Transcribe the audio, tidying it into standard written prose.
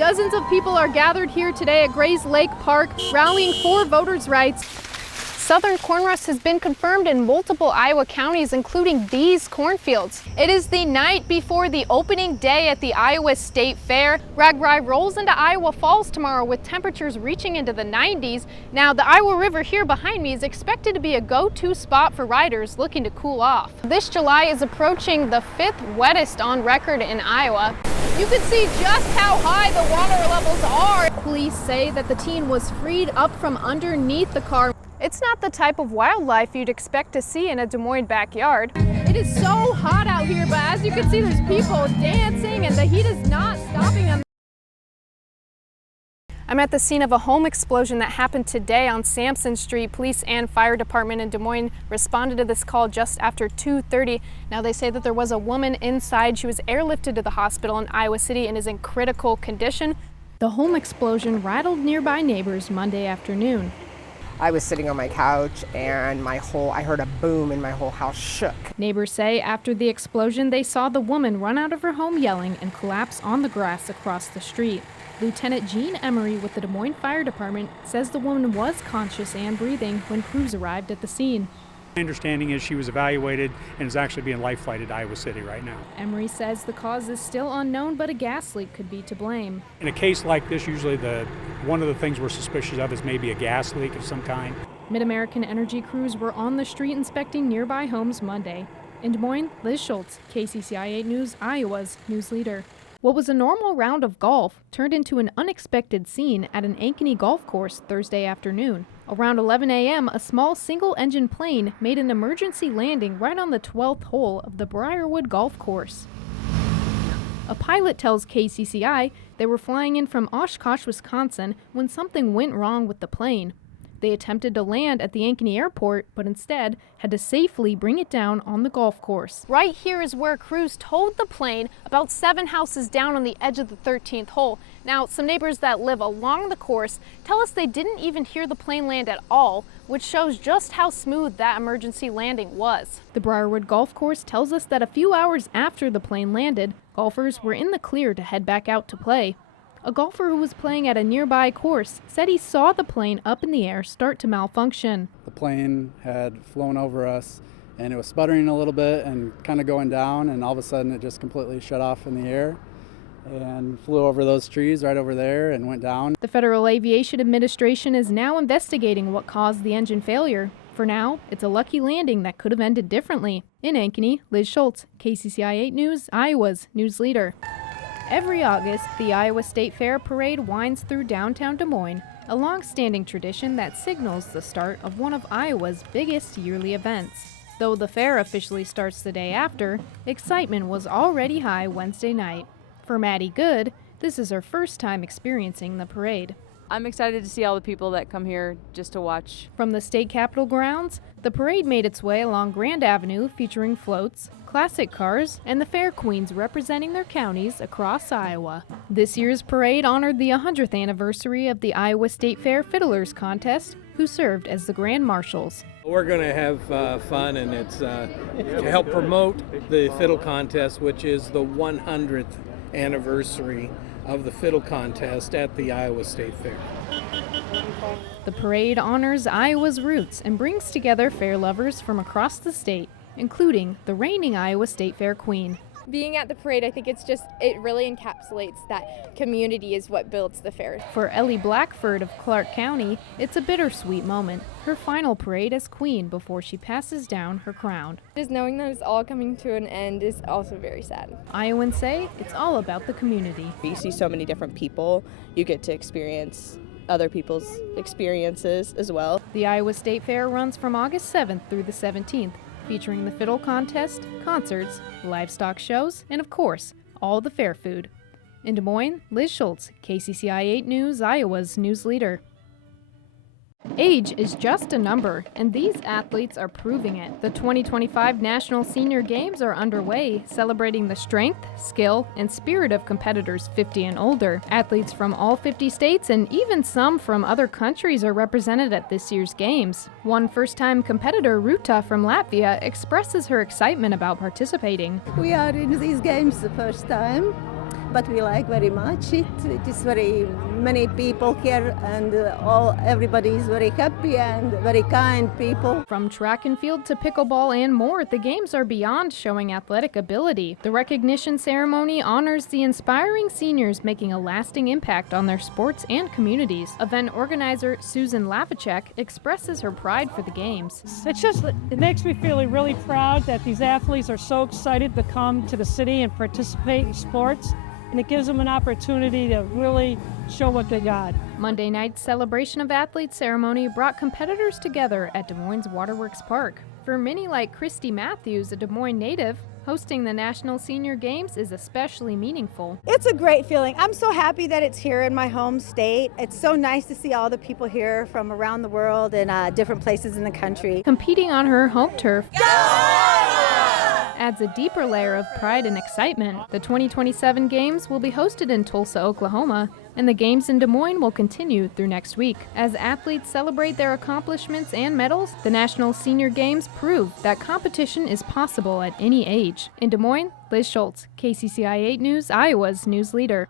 Dozens of people are gathered here today at Grays Lake Park, rallying for voters' rights. Southern corn rust has been confirmed in multiple Iowa counties, including these cornfields. It is the night before the opening day at the Iowa State Fair. RAGBRAI rolls into Iowa Falls tomorrow with temperatures reaching into the 90s. Now, the Iowa River here behind me is expected to be a go-to spot for riders looking to cool off. This July is approaching the 5th wettest on record in Iowa. You can see just how high the water levels are. Police say that the teen was freed up from underneath the car. It's not the type of wildlife you'd expect to see in a Des Moines backyard. It is so hot out here, but as you can see, there's people dancing and the heat is not stopping them. I'm at the scene of a home explosion that happened today on Sampson Street. Police and fire department in Des Moines responded to this call just after 2:30. Now they say that there was a woman inside. She was airlifted to the hospital in Iowa City and is in critical condition. The home explosion rattled nearby neighbors Monday afternoon. I was sitting on my couch and I heard a boom and my whole house shook. Neighbors say after the explosion, they saw the woman run out of her home yelling and collapse on the grass across the street. Lieutenant Jean Emery with the Des Moines Fire Department says the woman was conscious and breathing when crews arrived at the scene. My understanding is she was evaluated and is actually being life flighted to Iowa City right now. Emery says the cause is still unknown, but a gas leak could be to blame. In a case like this, usually one of the things we're suspicious of is maybe a gas leak of some kind. Mid-American Energy crews were on the street inspecting nearby homes Monday. In Des Moines, Liz Schultz, KCCI 8 News, Iowa's news leader. What was a normal round of golf turned into an unexpected scene at an Ankeny golf course Thursday afternoon. Around 11 a.m., a small single-engine plane made an emergency landing right on the 12th hole of the Briarwood Golf Course. A pilot tells KCCI they were flying in from Oshkosh, Wisconsin, when something went wrong with the plane. They attempted to land at the Ankeny airport, but instead had to safely bring it down on the golf course. Right here is where crews towed the plane about 7 houses down on the edge of the 13th hole. Now, some neighbors that live along the course tell us they didn't even hear the plane land at all, which shows just how smooth that emergency landing was. The Briarwood Golf Course tells us that a few hours after the plane landed, golfers were in the clear to head back out to play. A golfer who was playing at a nearby course said he saw the plane up in the air start to malfunction. The plane had flown over us and it was sputtering a little bit and kind of going down, and all of a sudden it just completely shut off in the air and flew over those trees right over there and went down. The Federal Aviation Administration is now investigating what caused the engine failure. For now, it's a lucky landing that could have ended differently. In Ankeny, Liz Schultz, KCCI 8 News, Iowa's news leader. Every August, the Iowa State Fair parade winds through downtown Des Moines, a long-standing tradition that signals the start of one of Iowa's biggest yearly events. Though the fair officially starts the day after, excitement was already high Wednesday night. For Maddie Good, this is her first time experiencing the parade. I'm excited to see all the people that come here just to watch. From the state capitol grounds, the parade made its way along Grand Avenue featuring floats, classic cars, and the fair queens representing their counties across Iowa. This year's parade honored the 100th anniversary of the Iowa State Fair Fiddlers Contest, who served as the Grand Marshals. We're going to have fun, and it's to help promote the Fiddle Contest, which is the 100th anniversary of the Fiddle Contest at the Iowa State Fair. The parade honors Iowa's roots and brings together fair lovers from across the state, including the reigning Iowa State Fair queen. Being at the parade, I think it really encapsulates that community is what builds the fair. For Ellie Blackford of Clark County, it's a bittersweet moment, her final parade as queen before she passes down her crown. Just knowing that it's all coming to an end is also very sad. Iowans say it's all about the community. You see so many different people, you get to experience other people's experiences as well. The Iowa State Fair runs from August 7th through the 17th. Featuring the fiddle contest, concerts, livestock shows, and of course, all the fair food. In Des Moines, Liz Schultz, KCCI 8 News, Iowa's news leader. Age is just a number, and these athletes are proving it. The 2025 National Senior Games are underway, celebrating the strength, skill, and spirit of competitors 50 and older. Athletes from all 50 states and even some from other countries are represented at this year's games. One first-time competitor, Ruta from Latvia, expresses her excitement about participating. We are in these games the first time. but we like very much it. It is very many people here, and everybody is very happy and very kind people. From track and field to pickleball and more, the games are beyond showing athletic ability. The recognition ceremony honors the inspiring seniors making a lasting impact on their sports and communities. Event organizer Susan Lavacek expresses her pride for the games. It makes me feel really proud that these athletes are so excited to come to the city and participate in sports, and it gives them an opportunity to really show what they got. Monday night's celebration of athletes ceremony brought competitors together at Des Moines Waterworks Park. For many like Christy Matthews, a Des Moines native, hosting the National Senior Games is especially meaningful. It's a great feeling. I'm so happy that it's here in my home state. It's so nice to see all the people here from around the world and different places in the country. Competing on her home turf adds a deeper layer of pride and excitement. The 2027 Games will be hosted in Tulsa, Oklahoma, and the Games in Des Moines will continue through next week. As athletes celebrate their accomplishments and medals, the National Senior Games prove that competition is possible at any age. In Des Moines, Liz Schultz, KCCI 8 News, Iowa's news leader.